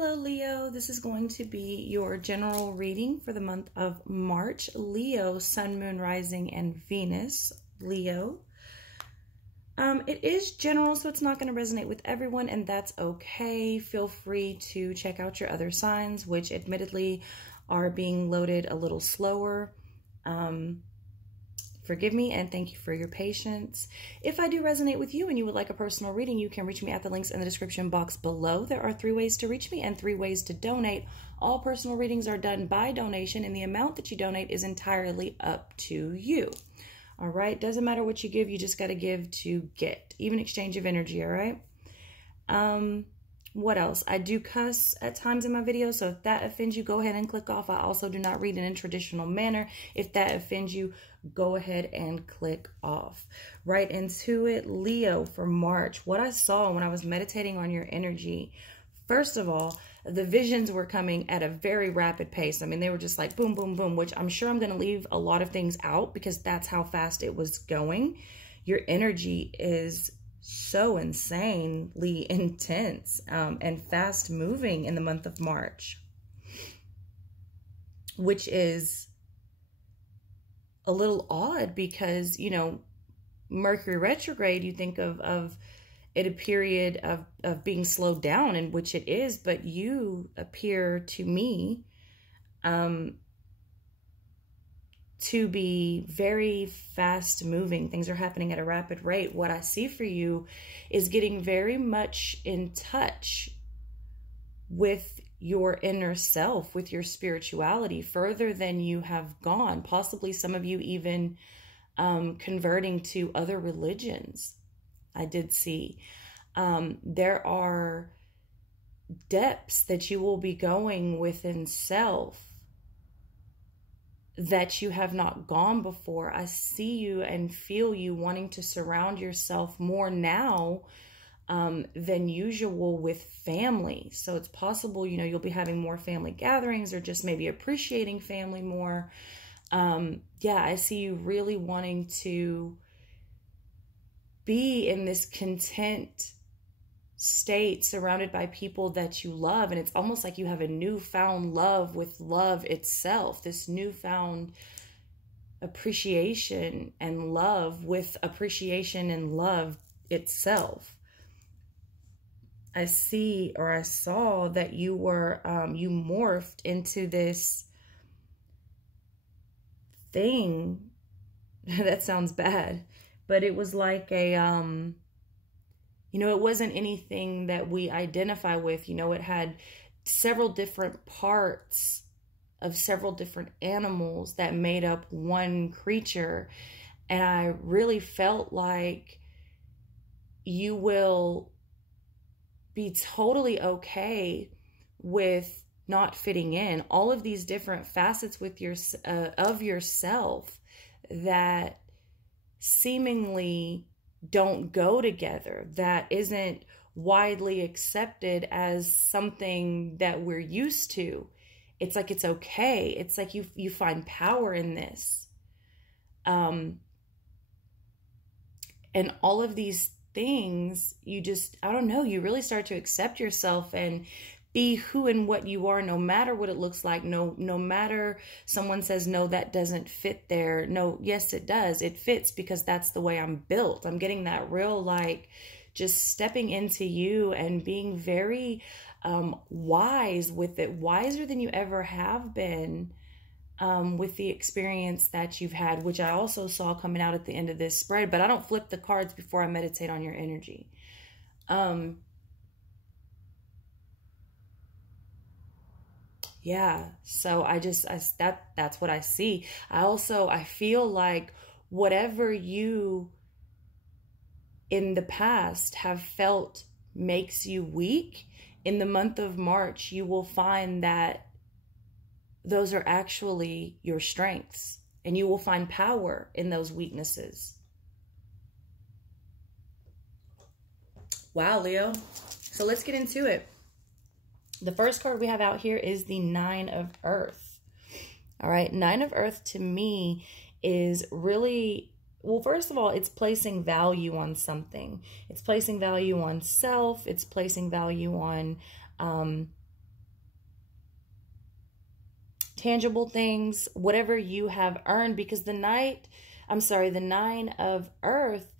Hello, Leo. This is going to be your general reading for the month of March. Leo, Sun, Moon, Rising, and Venus. Leo. It is general, so it's not going to resonate with everyone, and that's okay. Feel free to check out your other signs, which admittedly are being loaded a little slower. Forgive me and thank you for your patience. If I do resonate with you and you would like a personal reading, you can reach me at the links in the description box below. There are 3 ways to reach me and 3 ways to donate. All personal readings are done by donation, and the amount that you donate is entirely up to you. All right, doesn't matter what you give, you just got to give to get, even exchange of energy, all right? What else? I do cuss at times in my videos, so if that offends you, go ahead and click off. I also do not read in a traditional manner. If that offends you, go ahead and click off. Right into it, Leo, for March. What I saw when I was meditating on your energy, first of all, the visions were coming at a very rapid pace. I mean, they were just like boom, boom, boom, which I'm sure I'm going to leave a lot of things out because that's how fast it was going. Your energy is so insanely intense and fast moving in the month of March, which is a little odd because, you know, Mercury retrograde, you think of it a period of being slowed down, in which it is, but you appear to me to be very fast moving. Things are happening at a rapid rate. What I see for you is getting very much in touch with your inner self, with your spirituality, further than you have gone. Possibly some of you even converting to other religions. I did see. There are depths that you will be going within self that you have not gone before. I see you and feel you wanting to surround yourself more now than usual with family. So it's possible, you know, you'll be having more family gatherings or just maybe appreciating family more. Yeah, I see you really wanting to be in this content state surrounded by people that you love, and it's almost like you have a newfound love with love itself, this newfound appreciation and love with appreciation and love itself. I see, or I saw that you were you morphed into this thing that sounds bad, but it was like a you know, it wasn't anything that we identify with. You know, it had several different parts of several different animals that made up one creature. And I really felt like you will be totally okay with not fitting in. All of these different facets with of yourself that seemingly don't go together, that isn't widely accepted as something that we're used to. It's like it's okay. It's like you find power in this. And all of these things, you just, I don't know, you really start to accept yourself and be who and what you are, no matter what it looks like. No matter someone says, no, that doesn't fit there. No, yes, it does. It fits because that's the way I'm built. I'm getting that real, like, just stepping into you and being very wise with it, wiser than you ever have been with the experience that you've had, which I also saw coming out at the end of this spread, but I don't flip the cards before I meditate on your energy. Yeah, so that's what I see. I feel like whatever you in the past have felt makes you weak, in the month of March, you will find that those are actually your strengths, and you will find power in those weaknesses. Wow, Leo. So let's get into it. The first card we have out here is the 9 of Earth. All right, 9 of Earth to me is really, well, first of all, it's placing value on something. It's placing value on self. It's placing value on tangible things, whatever you have earned, because the 9 of earth,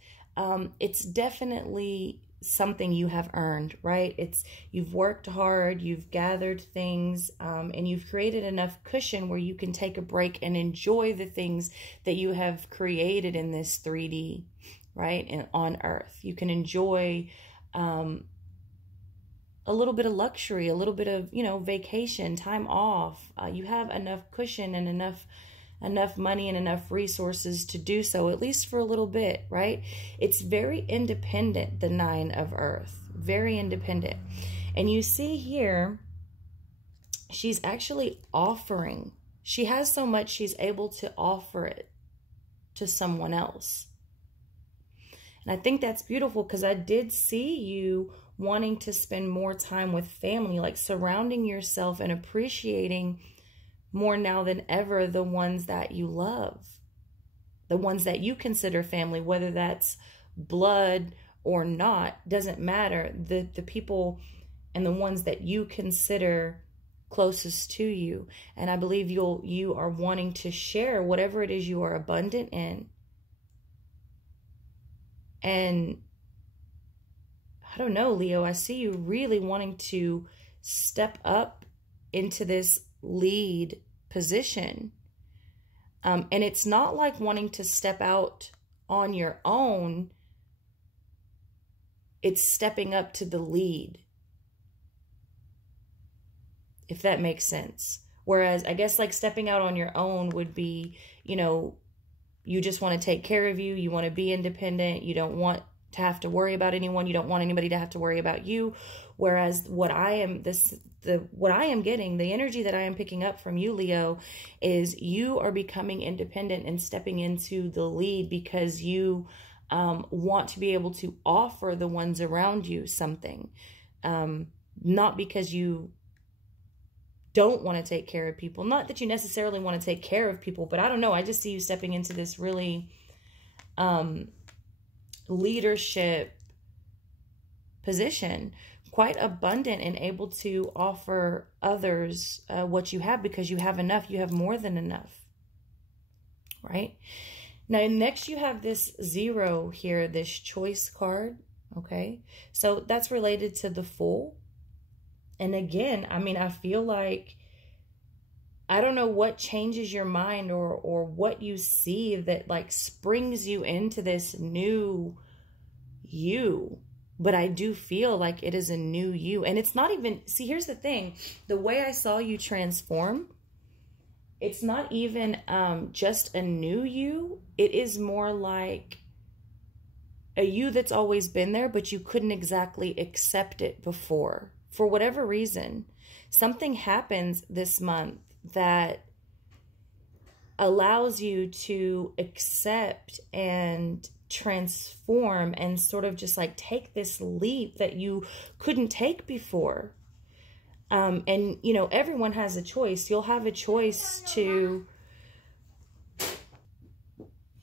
it's definitely something you have earned, right? You've worked hard, you've gathered things, and you've created enough cushion where you can take a break and enjoy the things that you have created in this 3D, right? And on earth, you can enjoy a little bit of luxury, a little bit of, vacation, time off. You have enough cushion and enough money and enough resources to do so, at least for a little bit, right? It's very independent, the 9 of earth, very independent. And you see here, she's actually offering. She has so much, she's able to offer it to someone else. And I think that's beautiful, because I did see you wanting to spend more time with family, like surrounding yourself and appreciating more now than ever the ones that you love, the ones that you consider family, whether that's blood or not, doesn't matter. The people and the ones that you consider closest to you. And I believe you are wanting to share whatever it is you are abundant in. And I don't know, Leo, I see you really wanting to step up into this lead position. And it's not like wanting to step out on your own. It's stepping up to the lead, if that makes sense. Whereas I guess like stepping out on your own would be, you just want to take care of you. You want to be independent. You don't want to have to worry about anyone. You don't want anybody to have to worry about you. Whereas what I am getting, the energy that I am picking up from you, Leo, is you are becoming independent and stepping into the lead because you want to be able to offer the ones around you something. Not because you don't want to take care of people. Not that you necessarily want to take care of people, but I don't know. I just see you stepping into this really leadership position, quite abundant and able to offer others what you have, because you have enough. You have more than enough, right? Now, next you have this 0 here, this choice card, okay? So that's related to the Fool. And again, I mean, I feel like, I don't know what changes your mind or what you see that like springs you into this new you. But I do feel like it is a new you. And it's not even, see, here's the thing. The way I saw you transform, it's not even just a new you. It is more like a you that's always been there, but you couldn't exactly accept it before. For whatever reason, something happens this month that allows you to accept and transform and sort of just like take this leap that you couldn't take before. And, everyone has a choice. You'll have a choice to...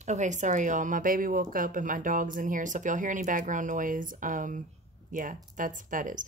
Okay, sorry, y'all. My baby woke up and my dog's in here. So if y'all hear any background noise, yeah, that is.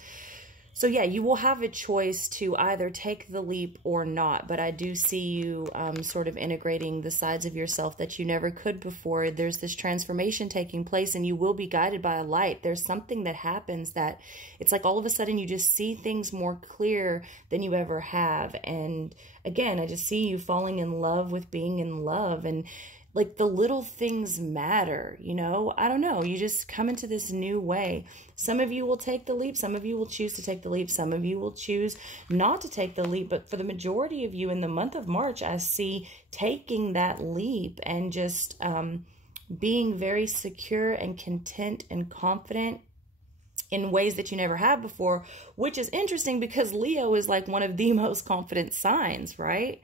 So yeah, you will have a choice to either take the leap or not, but I do see you sort of integrating the sides of yourself that you never could before. There's this transformation taking place and you will be guided by a light. There's something that happens that it's like all of a sudden you just see things more clear than you ever have. And again, I just see you falling in love with being in love, and like the little things matter, I don't know. You just come into this new way. Some of you will take the leap. Some of you will choose to take the leap. Some of you will choose not to take the leap. But for the majority of you in the month of March, I see taking that leap and just being very secure and content and confident in ways that you never have before, which is interesting because Leo is like one of the most confident signs, right?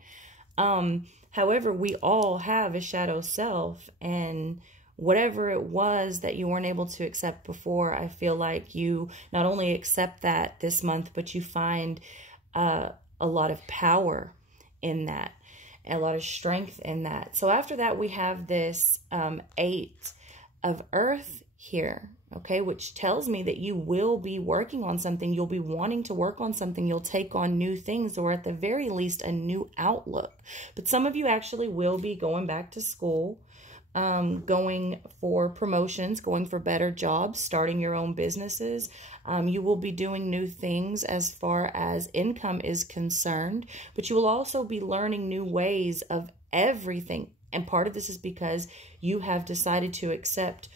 However, we all have a shadow self, and whatever it was that you weren't able to accept before, I feel like you not only accept that this month, but you find a lot of power in that, a lot of strength in that. So after that, we have this 8 of earth here, Okay, which tells me that you will be working on something. You'll be wanting to work on something. You'll take on new things, or at the very least, a new outlook. But some of you actually will be going back to school, going for promotions, going for better jobs, starting your own businesses. You will be doing new things as far as income is concerned, but you will also be learning new ways of everything. And part of this is because you have decided to accept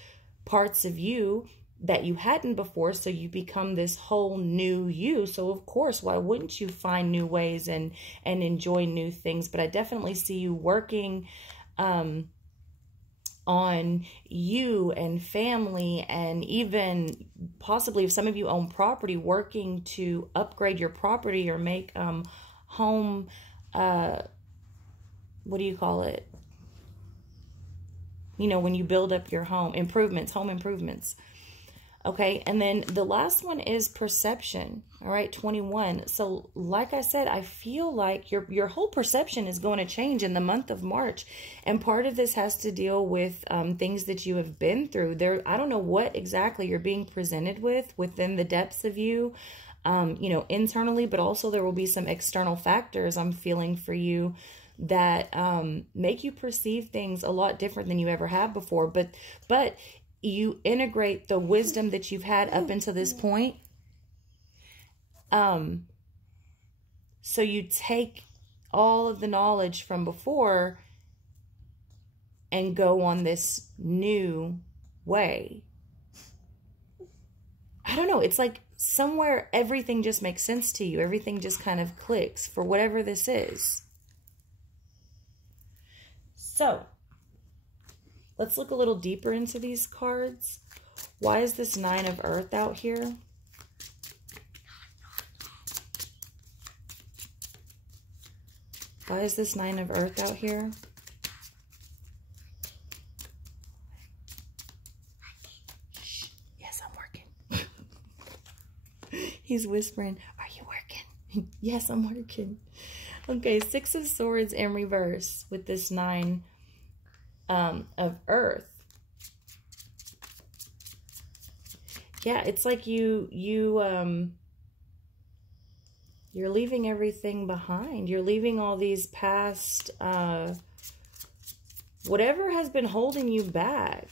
parts of you that you hadn't before, so you become this whole new you. So of course, why wouldn't you find new ways and enjoy new things? But I definitely see you working on you and family, and even possibly, if some of you own property, working to upgrade your property or make home, what do you call it? You know, when you build up your home, home improvements. Okay, and then the last one is perception. All right, 21. So like I said, I feel like your whole perception is going to change in the month of March. And part of this has to deal with things that you have been through. I don't know what exactly you're being presented with within the depths of you, you know, internally, but also there will be some external factors I'm feeling for you that make you perceive things a lot different than you ever have before. But you integrate the wisdom that you've had up until this point. So you take all of the knowledge from before and go on this new way. I don't know. It's like somewhere everything just makes sense to you. Everything just kind of clicks for whatever this is. So, let's look a little deeper into these cards. Why is this Nine of Earth out here? Why is this Nine of Earth out here? Shh. Yes, I'm working. He's whispering, are you working? Yes, I'm working. Okay, Six of Swords in reverse with this Nine of Earth. Yeah, it's like you're leaving everything behind. You're leaving all these past, whatever has been holding you back.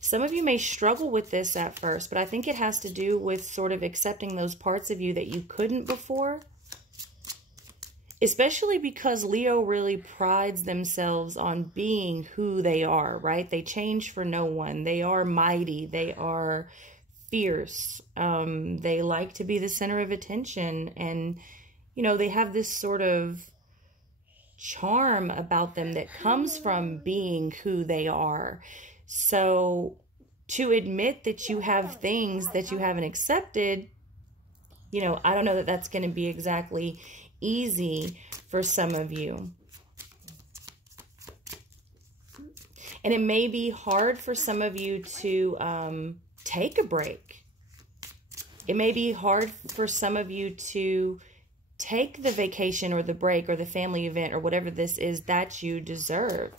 Some of you may struggle with this at first, but I think it has to do with sort of accepting those parts of you that you couldn't before. Especially because Leo really prides themselves on being who they are, right? They change for no one. They are mighty. They are fierce. They like to be the center of attention. And, you know, they have this sort of charm about them that comes from being who they are. So to admit that you have things that you haven't accepted, you know, I don't know that that's going to be exactly easy for some of you. And it may be hard for some of you to take a break. It may be hard for some of you to take the vacation or the break or the family event or whatever this is that you deserve.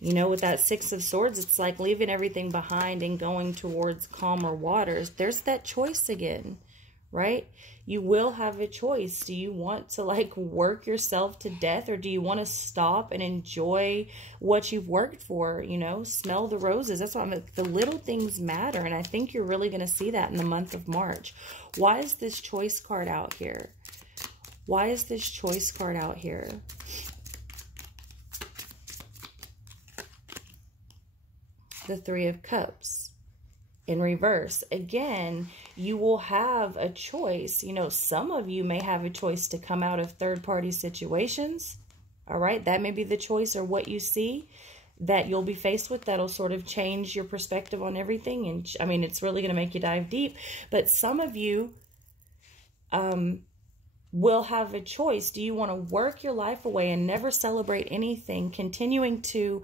You know, with that Six of Swords, it's like leaving everything behind and going towards calmer waters. There's that choice again, right? You will have a choice. Do you want to like work yourself to death, or do you want to stop and enjoy what you've worked for? You know, smell the roses. That's why the little things matter. And I think you're really going to see that in the month of March. Why is this choice card out here? Why is this choice card out here? The Three of Cups in reverse. Again, you will have a choice. You know, some of you may have a choice to come out of third-party situations. All right, that may be the choice, or what you see that you'll be faced with that'll sort of change your perspective on everything. And I mean, it's really going to make you dive deep. But some of you will have a choice. Do you want to work your life away and never celebrate anything, continuing to...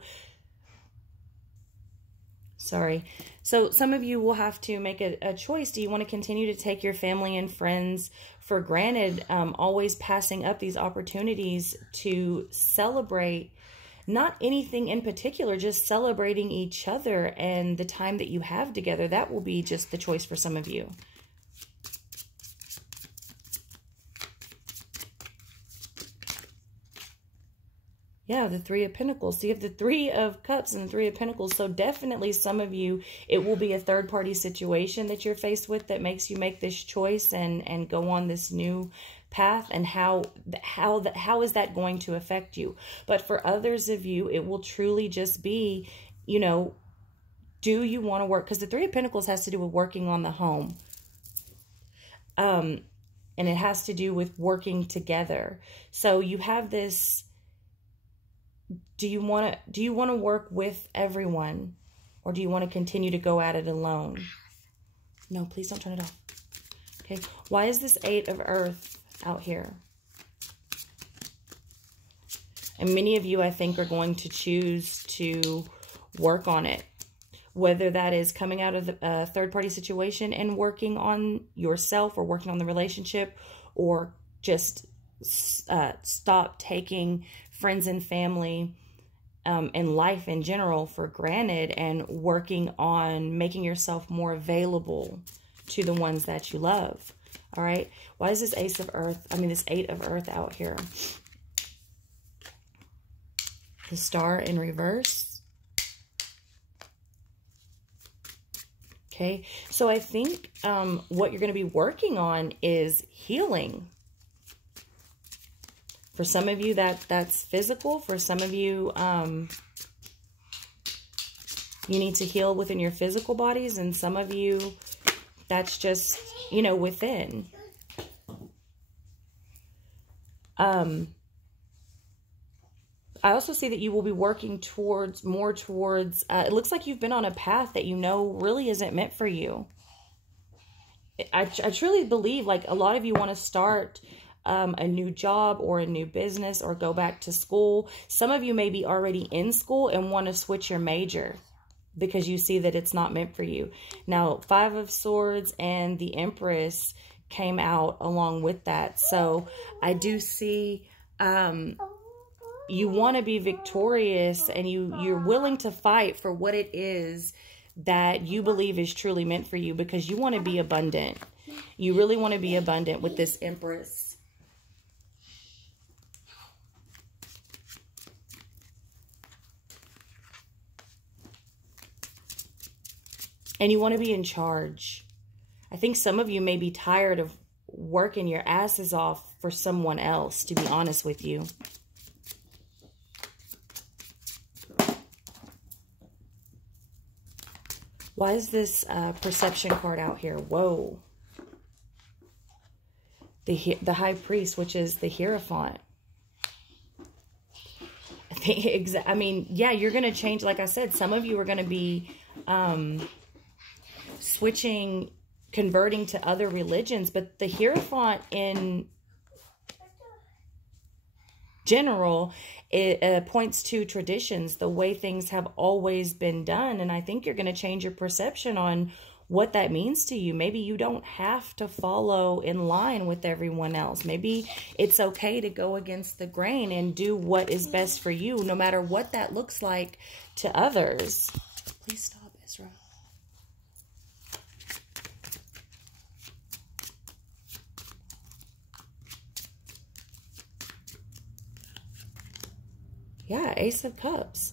Sorry. So some of you will have to make a choice. Do you want to continue to take your family and friends for granted, always passing up these opportunities to celebrate not anything in particular, just celebrating each other and the time that you have together. That will be just the choice for some of you. Yeah, the Three of Pentacles. So you have the Three of Cups and the Three of Pentacles. So definitely some of you, it will be a third-party situation that you're faced with that makes you make this choice and go on this new path. And how is that going to affect you? But for others of you, it will truly just be, you know, do you want to work? Because the Three of Pentacles has to do with working on the home. And it has to do with working together. So you have this... Do you want to work with everyone, or do you want to continue to go at it alone? No, please don't turn it off. Okay. Why is this Eight of Earth out here? And many of you, I think, are going to choose to work on it. Whether that is coming out of the third-party situation and working on yourself, or working on the relationship, or just stop taking friends and family and life in general for granted, and working on making yourself more available to the ones that you love. All right. Why is this Ace of Earth, this Eight of Earth out here? The Star in reverse. Okay. So I think what you're going to be working on is healing. For some of you, that's physical. For some of you, you need to heal within your physical bodies. And some of you, that's just, within. I also see that you will be working more towards, it looks like you've been on a path that really isn't meant for you. I truly believe, like, a lot of you want to start a new job or a new business, or go back to school. Some of you may be already in school and want to switch your major because you see that it's not meant for you. Now, Five of Swords and the Empress came out along with that. So I do see you want to be victorious, and you're willing to fight for what it is that you believe is truly meant for you, because you want to be abundant. You really want to be abundant with this Empress. And you want to be in charge. I think some of you may be tired of working your asses off for someone else, to be honest with you. Why is this Perception card out here? Whoa. The High Priest, which is the Hierophant. Yeah, you're going to change. Like I said, some of you are going to be switching, converting to other religions. But the Hierophant in general, it points to traditions, the way things have always been done. And I think you're going to change your perception on what that means to you. Maybe you don't have to follow in line with everyone else. Maybe it's okay to go against the grain and do what is best for you, no matter what that looks like to others. Please stop, Ezra. Yeah, Ace of Cups.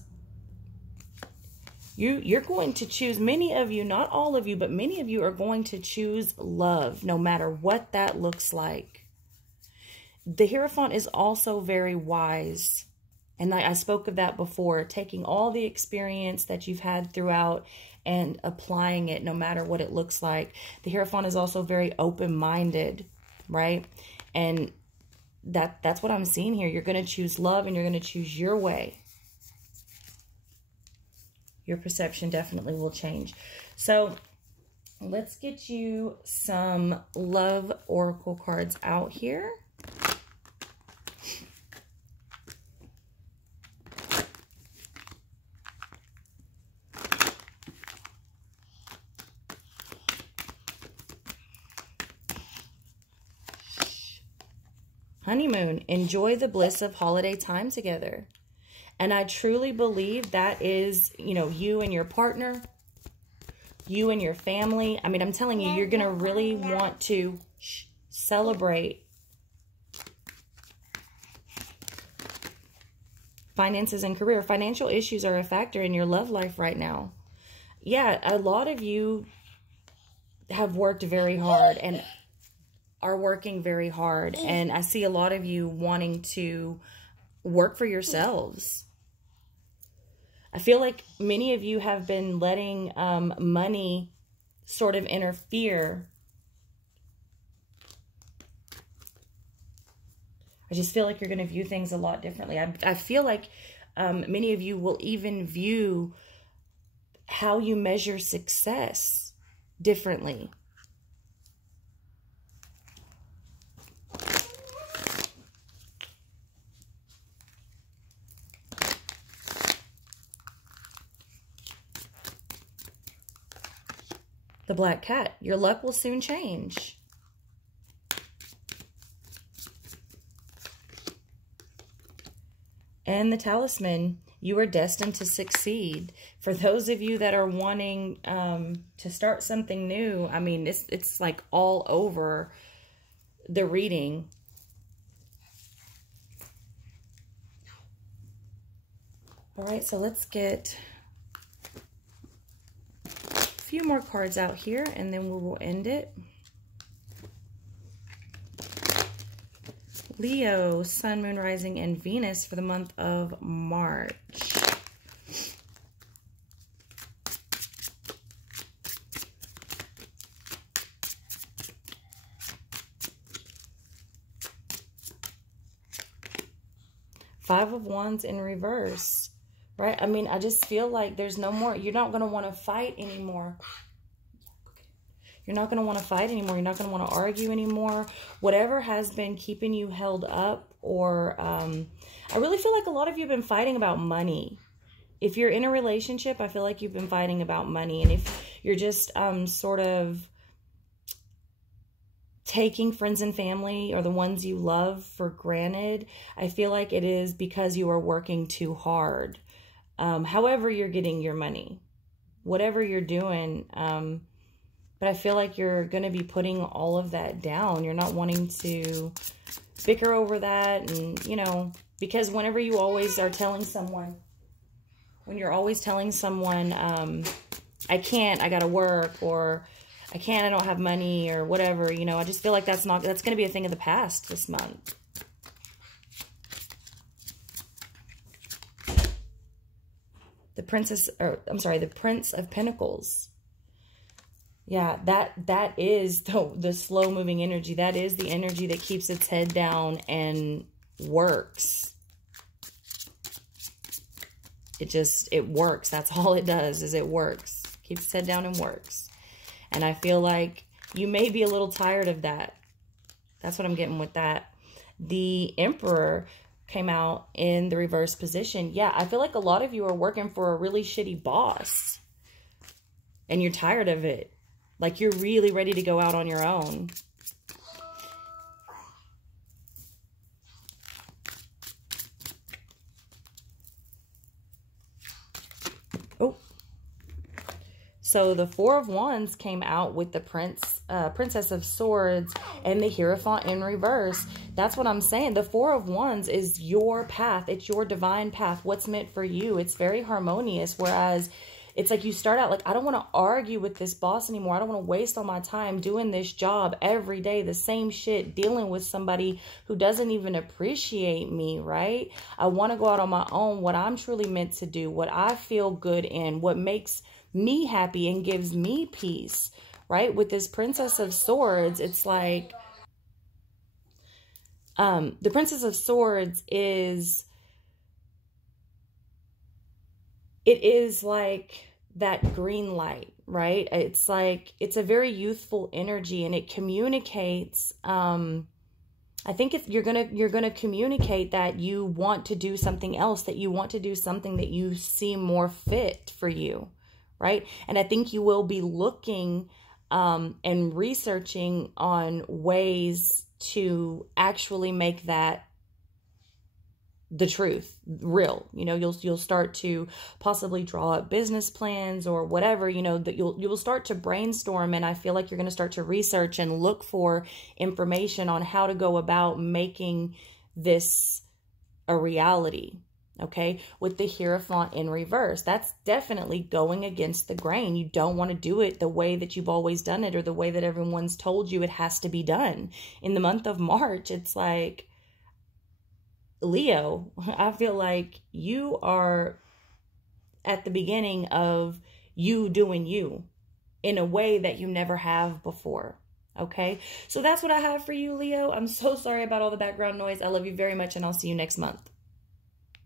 You're going to choose, many of you, not all of you, but many of you are going to choose love, no matter what that looks like. The Hierophant is also very wise. And I spoke of that before, taking all the experience that you've had throughout and applying it, no matter what it looks like. The Hierophant is also very open-minded, right? And that's what I'm seeing here. You're going to choose love, and you're going to choose your way. Your perception definitely will change. So let's get you some love oracle cards out here. Honeymoon. Enjoy the bliss of holiday time together. And I truly believe that is, you know, you and your partner, you and your family. I mean, I'm telling you, you're going to really want to celebrate finances and career. Financial issues are a factor in your love life right now. Yeah, a lot of you have worked very hard and are working very hard. And I see a lot of you wanting to work for yourselves. I feel like many of you have been letting money sort of interfere. I just feel like you're going to view things a lot differently. I feel like many of you will even view how you measure success differently. The Black Cat. Your luck will soon change. And the Talisman. You are destined to succeed. For those of you that are wanting to start something new, I mean, it's like all over the reading. All right, so let's get few more cards out here and then we will end it. Leo, Sun, Moon, Rising, and Venus for the month of March. Five of Wands in reverse. Right? I mean, I just feel like there's no more. You're not going to want to fight anymore. You're not going to want to fight anymore. You're not going to want to argue anymore. Whatever has been keeping you held up, or I really feel like a lot of you have been fighting about money. If you're in a relationship, I feel like you've been fighting about money. And if you're just sort of taking friends and family or the ones you love for granted, I feel like it is because you are working too hard. However you're getting your money, whatever you're doing, but I feel like you're going to be putting all of that down. You're not wanting to bicker over that, and, you know, because whenever you always are telling someone, when you're always telling someone, I can't, I got to work, or I can't, I don't have money, or whatever, you know, I just feel like that's going to be a thing of the past this month. The Prince of Pentacles. Yeah, that is the slow moving energy. That is the energy that keeps its head down and works. It works. That's all it does, is it works. Keeps its head down and works. And I feel like you may be a little tired of that. That's what I'm getting with that. The Emperor came out in the reverse position. Yeah, I feel like a lot of you are working for a really shitty boss. And you're tired of it. Like, you're really ready to go out on your own. Oh. So the Four of Wands came out with the Princess of Swords and the Hierophant in reverse. That's what I'm saying. The Four of Wands is your path. It's your divine path. What's meant for you. It's very harmonious. Whereas it's like you start out like, I don't want to argue with this boss anymore. I don't want to waste all my time doing this job every day, the same shit, dealing with somebody who doesn't even appreciate me, right? I want to go out on my own, what I'm truly meant to do, what I feel good in, what makes me happy and gives me peace, right? With this Princess of Swords, it's like, the Princess of Swords is like that green light, right? It's like, it's a very youthful energy, and it communicates, I think if you're gonna communicate that you want to do something else, that you want to do something that you see more fit for you, right? And I think you will be looking and researching on ways to actually make that the truth, real. You know, you'll start to possibly draw up business plans or whatever, you know, that you'll start to brainstorm. And I feel like you're going to start to research and look for information on how to go about making this a reality. Okay, with the Hierophant in reverse, that's definitely going against the grain. You don't want to do it the way that you've always done it, or the way that everyone's told you it has to be done. In the month of March, it's like, Leo, I feel like you are at the beginning of you doing you in a way that you never have before. Okay, so that's what I have for you, Leo. I'm so sorry about all the background noise. I love you very much, and I'll see you next month.